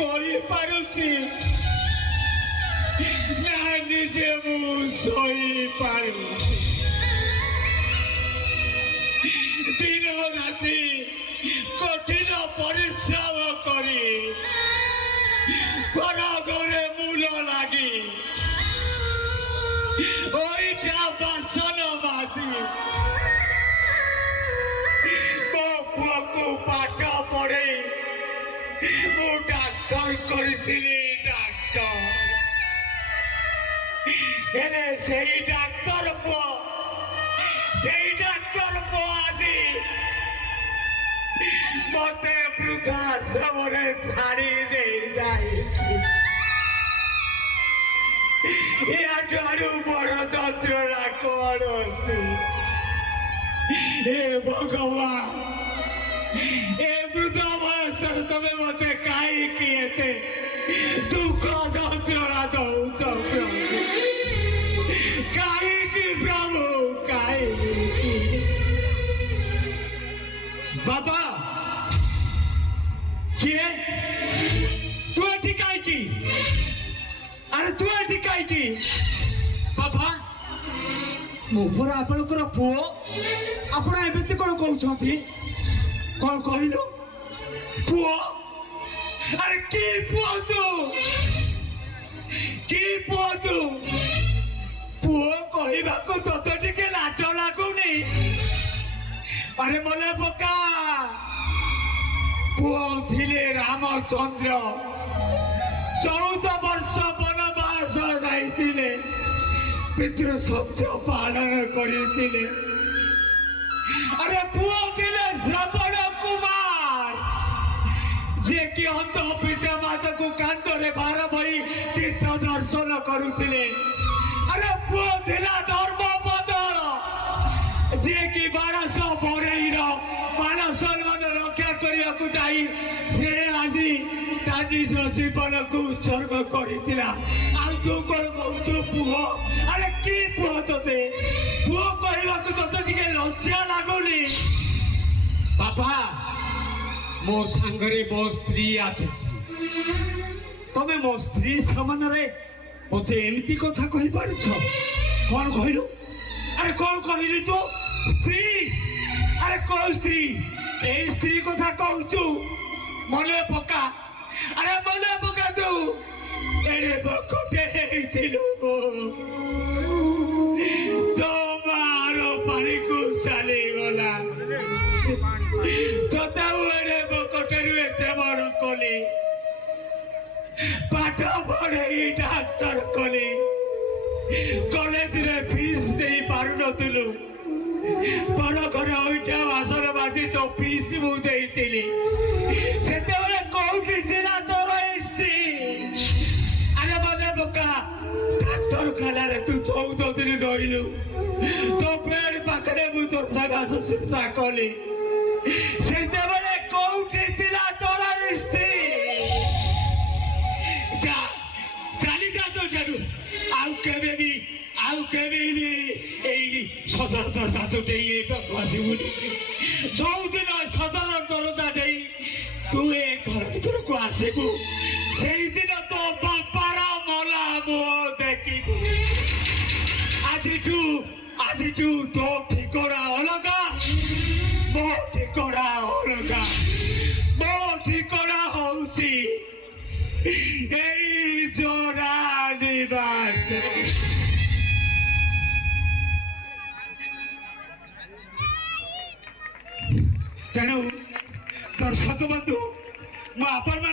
କହି ପାରୁଛି ନା ନିଜେ ମୁଁ ଶୋଇପାରୁଛି। ଦିନ ରାତି କଠିନ ପରିଶ୍ରମ କରି ଘର ଘରେ ମୂଲ ଲାଗି ওইটা বাসন বাজি ମୋ ପୁଅକୁ ପାଠ ପଢେଇ ମୁଁ ଡାକ୍ତର କରିଥିଲି ଡାକ୍ତର। ହେଲେ ସେଇ ଡାକ୍ତର ପୁଅ ଆଜି ମତେ ବୃଦ୍ଧାଶ୍ରମରେ ଛାଡ଼ି ଦେଇ ଯାଇଛି। ୟାଠାରୁ ବଡ଼ ଯନ୍ତ୍ରଣା କଣ ଅଛି? हे भगवान ए वृद्ध बयसर तमे मते काईकि एते दुख यंत्रणा दौच प्रभु? काईकि प्रभु काईकि? बाबा किए तू एठी काईकि? अरे तू एठी काईकि? बाबा मोहरा आपणकर पुओ ଆପଣ ଏମିତି କଣ କହୁଛନ୍ତି? କଣ କହିଲୁ? ପୁଅ? ଆରେ କି ପୁଅ ତୁ? କି ପୁଅ ତୁ? ପୁଅ କହିବାକୁ ତତେ ଟିକେ ଲାଜ ଲାଗୁନି? ଆରେ ମଲେ ପକା ପୁଅ ଥିଲେ ରାମଚନ୍ଦ୍ର 14 ବର୍ଷ ବନବାସ ଯାଇଥିଲେ, ପିତୃ ସତ୍ୟ ପାଳନ କରିଥିଲେ। अरे पुओ ଥିଲେ ଶ୍ରବଣ କୁମାର, ଯେ କି ଅନ୍ଧ ପିତା ମାତାକୁ କାନ୍ଧରେ ଭାର ଭରି ତୀର୍ଥ ଦର୍ଶନ କରୁଥିଲେ। ଆରେ ପୁଅ ଥିଲା ଧର୍ମପଦ, ଯିଏ କି 1200 ବରେଇର ମାନ ସମ୍ମାନ ରକ୍ଷା କରିବାକୁ ଯାଇ ସେ ଆଜି ତା ନିଜ ଜୀବନକୁ ଉତ୍ସର୍ଗ କରିଥିଲା। ଆଉ ତୁ କଣ କହୁଛୁ ପୁଅ? ଆରେ କି ପୁଅ ତତେ? ପୁଅ କହିବାକୁ ତତେ ଟିକେ ଲଜ୍ଜା ଲାଗୁନି? ବାପା ମୋ ସାଙ୍ଗରେ ମୋ ସ୍ତ୍ରୀ ଆସିଛି, ତମେ ମୋ ସ୍ତ୍ରୀ ସାମନାରେ ମତେ ଏମିତି କଥା କହିପାରୁଛ? କଣ କହିଲୁ? ଆରେ କଣ କହିଲୁ ତୁ? ସ୍ତ୍ରୀ? ଆରେ କୋଉ ସ୍ତ୍ରୀ? ଏଇ ସ୍ତ୍ରୀ କଥା କହୁଛୁ? ମନେ ପକା, ଆରେ ମନେ ପକା ତୁ ଏଡେ ବକଟେ ହେଇଥିଲୁ তোমার পানিকু চালিগলা, তোতে এড়ে বকটেরু এতে বড় কলি, পাঠ পড়েই ডাক্তার কলি, কলেজরে ফিস দেই পারুনথিলু, বড় ঘরে ওইটা বাসন বাজি তো ফিস মু দেইতিলি। সেতেবেলে কোউঠি ଥିଲା তোর স্ত্রী? আরে বলে বোকা ডাক্তারখানারে তু 14 দিন রইলু, তো বেড পাখরে মু তোর সেবা শুশ্রূষা কলি। সেতেবেলে কোউঠি ଥିଲା তোর স্ত্রী? যা চালি যা তো জানু, ଆଉ କେବେ ବି এই ସଦର ଦରଜା ଦେଇ ଏଇଟାକୁ ଆସିବୁନି। ଯୋଉଦିନ ସଦର ଦରଜା ଦେଇ ତୁ ଏ ଘର ଭିତରକୁ ଆସିବୁ, ସେଇଦିନ ତୋ ବାପାର ମଲା ମୁହଁ ଦେଖିବୁ। ଆଜିଠୁ ତୋ ଠିକଣା ଅଲଗା, ମୋ ଠିକଣା ଅଲଗା। ମୋ ଠିକଣା ହଉଛି ଏଇ ଜୋରା ନିବାସ। ତେଣୁ ଦର୍ଶକ ବନ୍ଧୁ, ମୁଁ ଆପଣ